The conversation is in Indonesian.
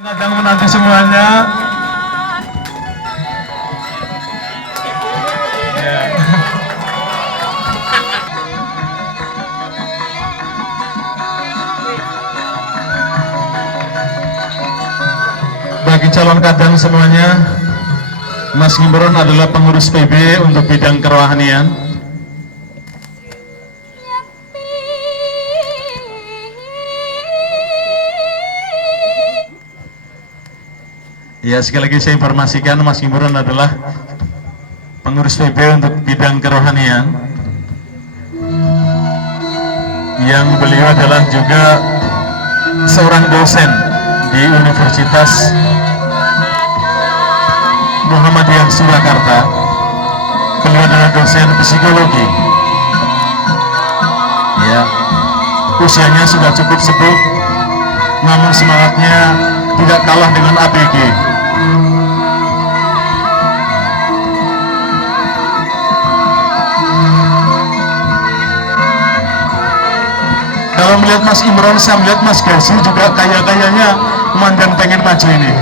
Kadang menanti semuanya. Ya. Bagi calon kadang semuanya, Mas Gibran adalah pengurus PB untuk bidang kerohanian. Ya, sekali lagi saya informasikan Mas Gibran adalah pengurus PB untuk bidang kerohanian, yang beliau adalah juga seorang dosen di Universitas Muhammadiyah Surakarta. Beliau adalah dosen psikologi. Ya, usianya sudah cukup sepuh, namun semangatnya tidak kalah dengan ABG. Kalau melihat Mas Imron, saya melihat Mas Gasi juga kayaknya komandan pengen maju ini.